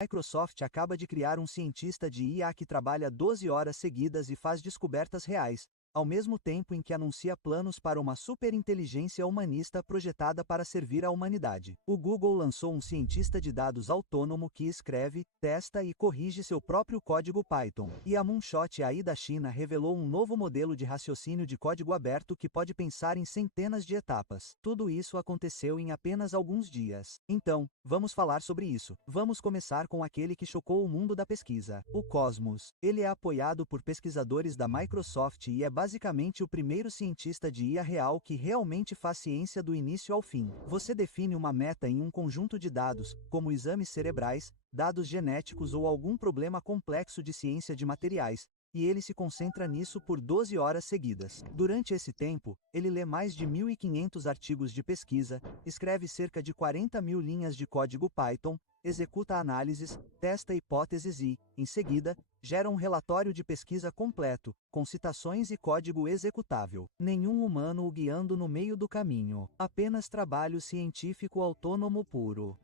Microsoft acaba de criar um cientista de IA que trabalha 12 horas seguidas e faz descobertas reais, ao mesmo tempo em que anuncia planos para uma superinteligência humanista projetada para servir à humanidade. O Google lançou um cientista de dados autônomo que escreve, testa e corrige seu próprio código Python. E a Moonshot AI da China revelou um novo modelo de raciocínio de código aberto que pode pensar em centenas de etapas. Tudo isso aconteceu em apenas alguns dias. Então, vamos falar sobre isso. Vamos começar com aquele que chocou o mundo da pesquisa, o Cosmos. Ele é apoiado por pesquisadores da Microsoft e é basicamente o primeiro cientista de IA real que realmente faz ciência do início ao fim. Você define uma meta em um conjunto de dados, como exames cerebrais, dados genéticos ou algum problema complexo de ciência de materiais, e ele se concentra nisso por 12 horas seguidas. Durante esse tempo, ele lê mais de 1.500 artigos de pesquisa, escreve cerca de 40.000 linhas de código Python, executa análises, testa hipóteses e, em seguida, gera um relatório de pesquisa completo, com citações e código executável. Nenhum humano o guiando no meio do caminho. Apenas trabalho científico autônomo puro.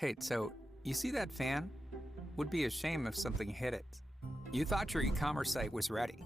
Hey, so, you see that fan? Would be a shame if something hit it. You thought your e-commerce site was ready.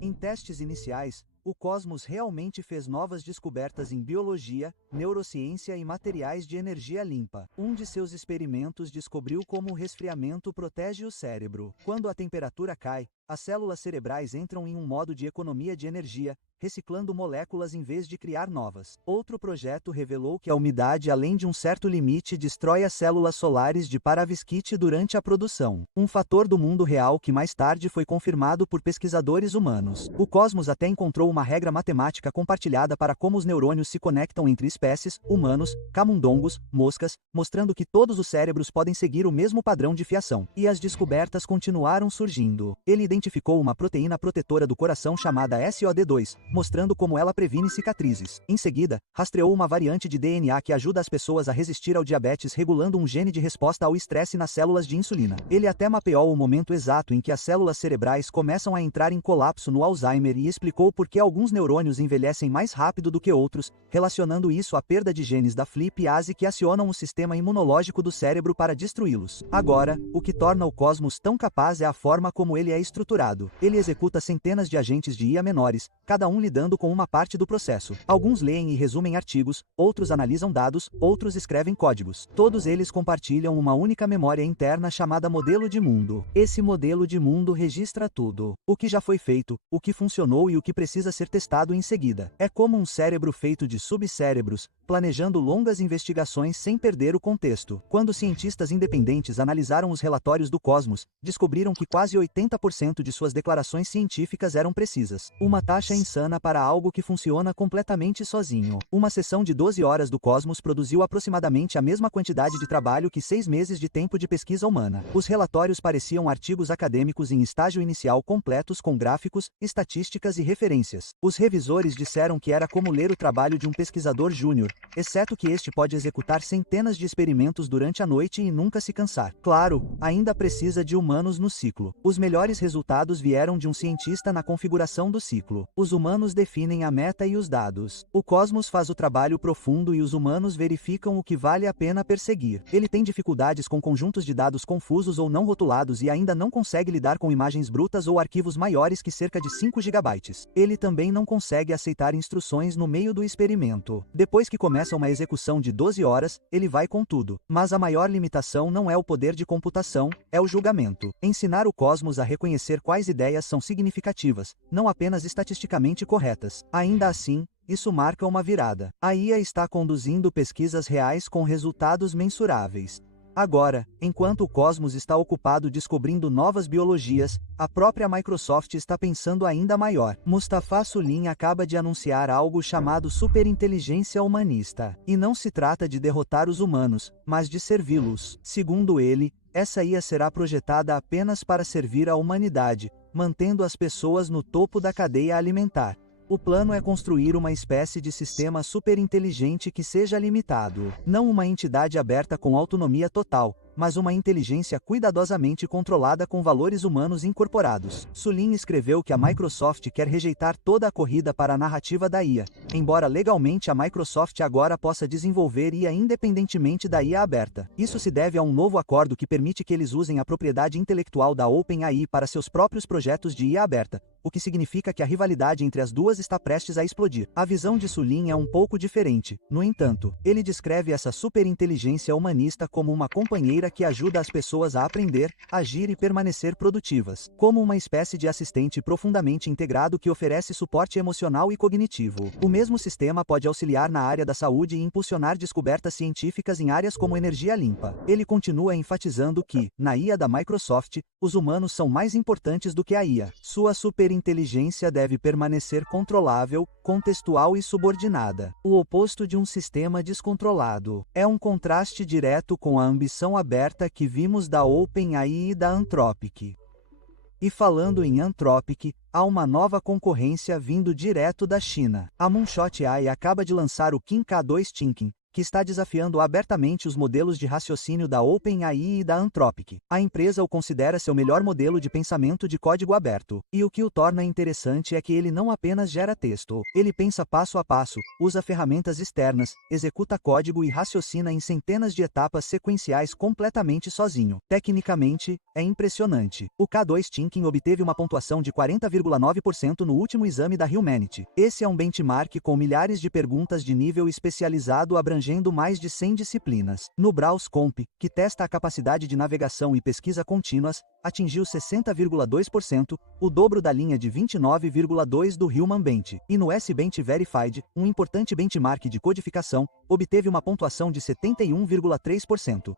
Em testes iniciais, o Cosmos realmente fez novas descobertas em biologia, neurociência e materiais de energia limpa. Um de seus experimentos descobriu como o resfriamento protege o cérebro. Quando a temperatura cai, as células cerebrais entram em um modo de economia de energia, reciclando moléculas em vez de criar novas. Outro projeto revelou que a umidade, além de um certo limite, destrói as células solares de paravsquite durante a produção. Um fator do mundo real que mais tarde foi confirmado por pesquisadores humanos. O Cosmos até encontrou uma regra matemática compartilhada para como os neurônios se conectam entre espécies, humanos, camundongos, moscas, mostrando que todos os cérebros podem seguir o mesmo padrão de fiação. E as descobertas continuaram surgindo. Ele identificou uma proteína protetora do coração chamada SOD2, mostrando como ela previne cicatrizes. Em seguida, rastreou uma variante de DNA que ajuda as pessoas a resistir ao diabetes regulando um gene de resposta ao estresse nas células de insulina. Ele até mapeou o momento exato em que as células cerebrais começam a entrar em colapso no Alzheimer e explicou por que alguns neurônios envelhecem mais rápido do que outros, relacionando isso à perda de genes da FLIPase que acionam o sistema imunológico do cérebro para destruí-los. Agora, o que torna o Cosmos tão capaz é a forma como ele é estruturado. Ele executa centenas de agentes de IA menores, cada um lidando com uma parte do processo. Alguns leem e resumem artigos, outros analisam dados, outros escrevem códigos. Todos eles compartilham uma única memória interna chamada modelo de mundo. Esse modelo de mundo registra tudo. O que já foi feito, o que funcionou e o que precisa ser testado em seguida. É como um cérebro feito de subcérebros, planejando longas investigações sem perder o contexto. Quando cientistas independentes analisaram os relatórios do Cosmos, descobriram que quase 80% de suas declarações científicas eram precisas. Uma taxa insana para algo que funciona completamente sozinho. Uma sessão de 12 horas do Cosmos produziu aproximadamente a mesma quantidade de trabalho que 6 meses de tempo de pesquisa humana. Os relatórios pareciam artigos acadêmicos em estágio inicial completos com gráficos, estatísticas e referências. Os revisores disseram que era como ler o trabalho de um pesquisador júnior, exceto que este pode executar centenas de experimentos durante a noite e nunca se cansar. Claro, ainda precisa de humanos no ciclo. Os melhores resultados vieram de um cientista na configuração do ciclo. Os humanos definem a meta e os dados. O Cosmos faz o trabalho profundo e os humanos verificam o que vale a pena perseguir. Ele tem dificuldades com conjuntos de dados confusos ou não rotulados e ainda não consegue lidar com imagens brutas ou arquivos maiores que cerca de 5 GB. Ele também não consegue aceitar instruções no meio do experimento. Depois que começa uma execução de 12 horas, ele vai com tudo. Mas a maior limitação não é o poder de computação, é o julgamento. Ensinar o Cosmos a reconhecer quais ideias são significativas, não apenas estatisticamente corretas. Ainda assim, isso marca uma virada. A IA está conduzindo pesquisas reais com resultados mensuráveis. Agora, enquanto o Cosmos está ocupado descobrindo novas biologias, a própria Microsoft está pensando ainda maior. Mustafa Sulin acaba de anunciar algo chamado superinteligência humanista. E não se trata de derrotar os humanos, mas de servi-los. Segundo ele, essa IA será projetada apenas para servir à humanidade, mantendo as pessoas no topo da cadeia alimentar. O plano é construir uma espécie de sistema superinteligente que seja limitado, não uma entidade aberta com autonomia total, mas uma inteligência cuidadosamente controlada com valores humanos incorporados. Sulin escreveu que a Microsoft quer rejeitar toda a corrida para a narrativa da IA, embora legalmente a Microsoft agora possa desenvolver IA independentemente da IA aberta. Isso se deve a um novo acordo que permite que eles usem a propriedade intelectual da OpenAI para seus próprios projetos de IA aberta, o que significa que a rivalidade entre as duas está prestes a explodir. A visão de Sulin é um pouco diferente. No entanto, ele descreve essa superinteligência humanista como uma companheira que ajuda as pessoas a aprender, agir e permanecer produtivas, como uma espécie de assistente profundamente integrado que oferece suporte emocional e cognitivo. O mesmo sistema pode auxiliar na área da saúde e impulsionar descobertas científicas em áreas como energia limpa. Ele continua enfatizando que, na IA da Microsoft, os humanos são mais importantes do que a IA. Sua superinteligência deve permanecer controlável, contextual e subordinada. O oposto de um sistema descontrolado. É um contraste direto com a ambição aberta que vimos da OpenAI e da Anthropic. E falando em Anthropic, há uma nova concorrência vindo direto da China. A Moonshot AI acaba de lançar o King K2 Thinking, que está desafiando abertamente os modelos de raciocínio da OpenAI e da Anthropic. A empresa o considera seu melhor modelo de pensamento de código aberto, e o que o torna interessante é que ele não apenas gera texto, ele pensa passo a passo, usa ferramentas externas, executa código e raciocina em centenas de etapas sequenciais completamente sozinho. Tecnicamente, é impressionante. O K2 Thinking obteve uma pontuação de 40,9% no último exame da Humanity. Esse é um benchmark com milhares de perguntas de nível especializado abrangendo mais de 100 disciplinas. No Browse Comp, que testa a capacidade de navegação e pesquisa contínuas, atingiu 60,2%, o dobro da linha de 29,2% do Human Bench. E no S-Bench Verified, um importante benchmark de codificação, obteve uma pontuação de 71,3%.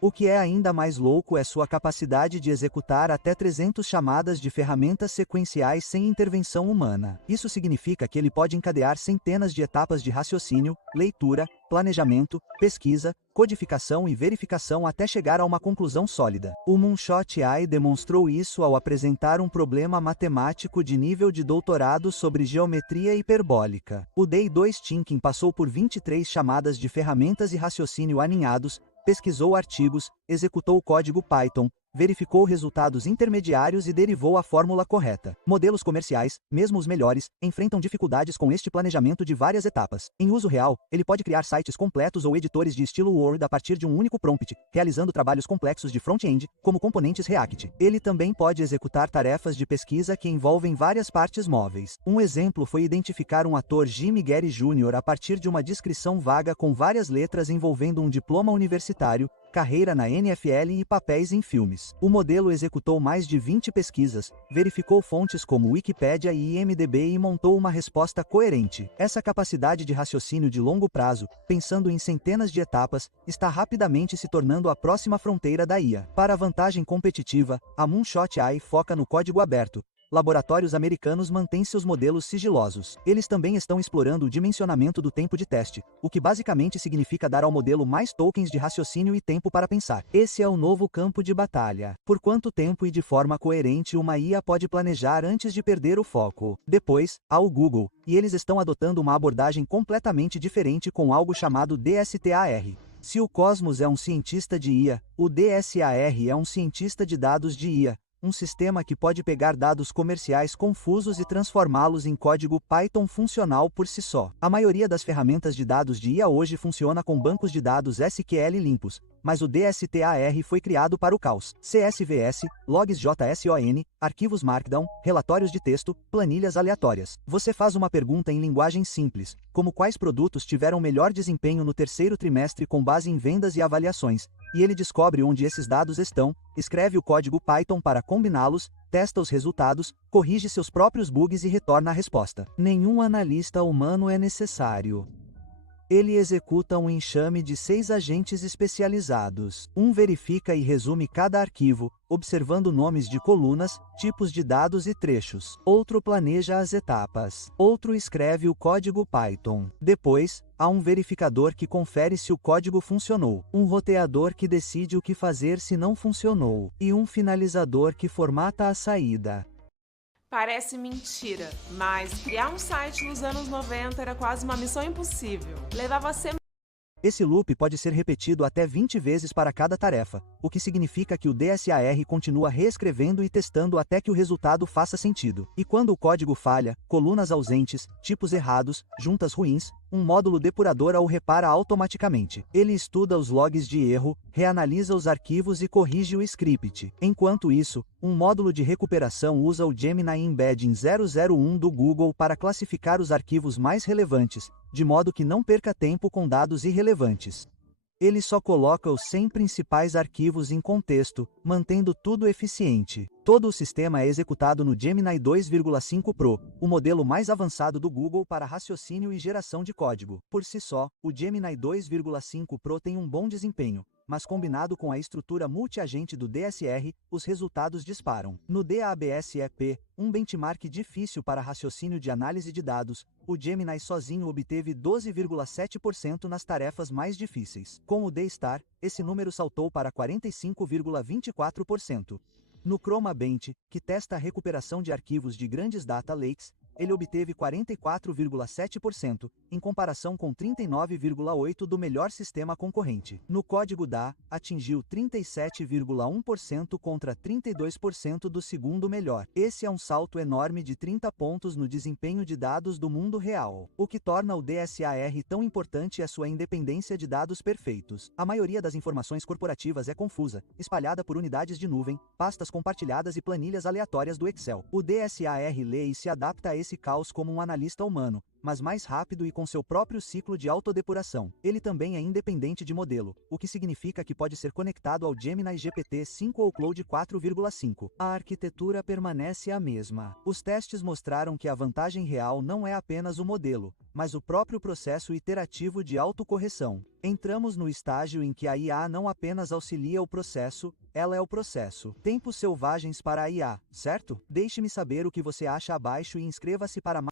O que é ainda mais louco é sua capacidade de executar até 300 chamadas de ferramentas sequenciais sem intervenção humana. Isso significa que ele pode encadear centenas de etapas de raciocínio, leitura, planejamento, pesquisa, codificação e verificação até chegar a uma conclusão sólida. O Moonshot AI demonstrou isso ao apresentar um problema matemático de nível de doutorado sobre geometria hiperbólica. O Day2 Thinking passou por 23 chamadas de ferramentas e raciocínio aninhados, pesquisou artigos, executou código Python, verificou resultados intermediários e derivou a fórmula correta. Modelos comerciais, mesmo os melhores, enfrentam dificuldades com este planejamento de várias etapas. Em uso real, ele pode criar sites completos ou editores de estilo Word a partir de um único prompt, realizando trabalhos complexos de front-end, como componentes React. Ele também pode executar tarefas de pesquisa que envolvem várias partes móveis. Um exemplo foi identificar um ator Jimmy Gary Jr. a partir de uma descrição vaga com várias letras envolvendo um diploma universitário, carreira na NFL e papéis em filmes. O modelo executou mais de 20 pesquisas, verificou fontes como Wikipedia e IMDb e montou uma resposta coerente. Essa capacidade de raciocínio de longo prazo, pensando em centenas de etapas, está rapidamente se tornando a próxima fronteira da IA. Para a vantagem competitiva, a Moonshot AI foca no código aberto. Laboratórios americanos mantêm seus modelos sigilosos. Eles também estão explorando o dimensionamento do tempo de teste, o que basicamente significa dar ao modelo mais tokens de raciocínio e tempo para pensar. Esse é o novo campo de batalha. Por quanto tempo e de forma coerente uma IA pode planejar antes de perder o foco? Depois, há o Google, e eles estão adotando uma abordagem completamente diferente com algo chamado DSTAR. Se o Cosmos é um cientista de IA, o DSAR é um cientista de dados de IA. Um sistema que pode pegar dados comerciais confusos e transformá-los em código Python funcional por si só. A maioria das ferramentas de dados de IA hoje funciona com bancos de dados SQL limpos, mas o DSTAR foi criado para o caos. CSVS, logs JSON, arquivos Markdown, relatórios de texto, planilhas aleatórias. Você faz uma pergunta em linguagem simples, como quais produtos tiveram melhor desempenho no terceiro trimestre com base em vendas e avaliações, e ele descobre onde esses dados estão, escreve o código Python para combiná-los, testa os resultados, corrige seus próprios bugs e retorna a resposta. Nenhum analista humano é necessário. Ele executa um enxame de 6 agentes especializados. Um verifica e resume cada arquivo, observando nomes de colunas, tipos de dados e trechos. Outro planeja as etapas. Outro escreve o código Python. Depois, há um verificador que confere se o código funcionou. Um roteador que decide o que fazer se não funcionou. E um finalizador que formata a saída. Parece mentira, mas criar um site nos anos 90 era quase uma missão impossível. Levava semanas Esse loop pode ser repetido até 20 vezes para cada tarefa, o que significa que o DSAR continua reescrevendo e testando até que o resultado faça sentido. E quando o código falha, colunas ausentes, tipos errados, juntas ruins, um módulo depurador o repara automaticamente. Ele estuda os logs de erro, reanalisa os arquivos e corrige o script. Enquanto isso, um módulo de recuperação usa o Gemini Embedding 001 do Google para classificar os arquivos mais relevantes, de modo que não perca tempo com dados irrelevantes. Ele só coloca os 100 principais arquivos em contexto, mantendo tudo eficiente. Todo o sistema é executado no Gemini 2,5 Pro, o modelo mais avançado do Google para raciocínio e geração de código. Por si só, o Gemini 2,5 Pro tem um bom desempenho, mas combinado com a estrutura multi-agente do DSR, os resultados disparam. No DABSEP, um benchmark difícil para raciocínio de análise de dados, o Gemini sozinho obteve 12,7% nas tarefas mais difíceis. Com o D-Star, esse número saltou para 45,24%. No Chroma Bench, que testa a recuperação de arquivos de grandes data lakes, ele obteve 44,7%, em comparação com 39,8% do melhor sistema concorrente. No código DA, atingiu 37,1% contra 32% do segundo melhor. Esse é um salto enorme de 30 pontos no desempenho de dados do mundo real. O que torna o DSAR tão importante é sua independência de dados perfeitos. A maioria das informações corporativas é confusa, espalhada por unidades de nuvem, pastas compartilhadas e planilhas aleatórias do Excel. O DSAR lê e se adapta a esse caos como um analista humano, mas mais rápido e com seu próprio ciclo de autodepuração. Ele também é independente de modelo, o que significa que pode ser conectado ao Gemini GPT-5 ou Claude 4,5. A arquitetura permanece a mesma. Os testes mostraram que a vantagem real não é apenas o modelo, mas o próprio processo iterativo de autocorreção. Entramos no estágio em que a IA não apenas auxilia o processo, ela é o processo. Tempos selvagens para a IA, certo? Deixe-me saber o que você acha abaixo e inscreva-se para mais.